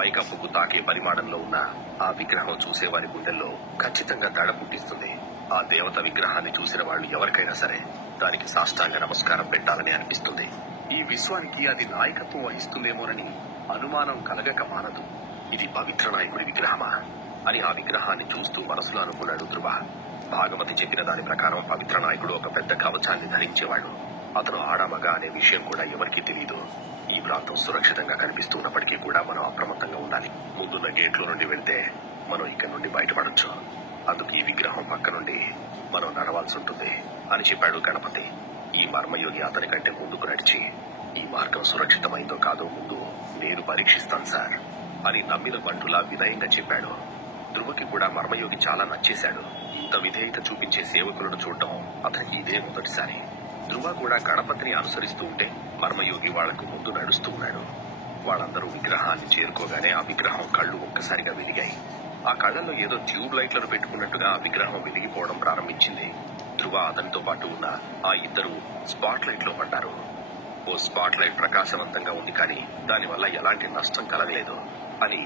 పైకప్పుకు తాకే పరిమాణంలో ఉన్న ఆ విగ్రహం చూసేవారి గుండెల్లో ఖచ్చితంగా దడ పుట్టిస్తుంది. ఆ దేవత విగ్రహాన్ని చూసిన వాళ్ళు ఎవరికైనా సరే దానికి సాష్టాంగ నమస్కారం పెట్టాలని అనిపిస్తుంది. ఈ విశ్వానికి అది నాయకత్వం వహిస్తుందేమోనని అనుమానం కలగక మానదు. ఇది పవిత్ర నాయకుడి విగ్రహమా అని ఆ విగ్రహాన్ని చూస్తూ మనసులో అనుకున్నాడు ధ్రువ. భాగవతి చెప్పిన దాని ప్రకారం పవిత్ర నాయకుడు ఒక పెద్ద కవచాన్ని ధరించేవాడు. అతను ఆడమగ అనే విషయం కూడా ఎవరికీ తెలియదు. ఈ ప్రాంతం సురక్షితంగా కనిపిస్తున్నప్పటికీ కూడా మనం అప్రమత్తంగా ఉండాలి. ముందున్న గేట్లో నుండి వెళ్తే మనం ఇక్కడి నుండి బయటపడొచ్చు. అందుకు ఈ విగ్రహం పక్క నుండి మనం నడవాల్సి ఉంటుంది అని చెప్పాడు గణపతి. ఈ మర్మయోగి అతని కంటే ముందుకు నడిచి, ఈ మార్గం సురక్షితమైందో కాదో ముందు నేను పరీక్షిస్తాను సార్ అని నమ్మిన బంటులా వినయంగా చెప్పాడు. ధ్రువకి కూడా మర్మయోగి చాలా నచ్చేశాడు. ఇంత విధేయత చూపించే సేవకులను చూడటం అతనికి ఇదే మొదటిసారి. ధ్రువ కూడా గణపతిని అనుసరిస్తూ ఉంటే మర్మయోగి వాళ్లకు ముందు నడుస్తూ ఉన్నాడు. వాళ్ళందరూ విగ్రహాన్ని చేరుకోగానే ఆ విగ్రహం కళ్ళు ఒక్కసారిగా వెలిగాయి. ఆ కళ్ళల్లో ఏదో ట్యూబ్ లైట్లను పెట్టుకున్నట్టుగా ఆ విగ్రహం వెలిగిపోవడం ప్రారంభించింది. ధ్రువ అతనితో పాటు ఉన్న ఆ ఇద్దరు స్పాట్ లైట్ లో పడ్డారు. ఓ స్పాట్ లైట్ ప్రకాశవంతంగా ఉంది, కానీ దానివల్ల ఎలాంటి నష్టం కలగలేదు అని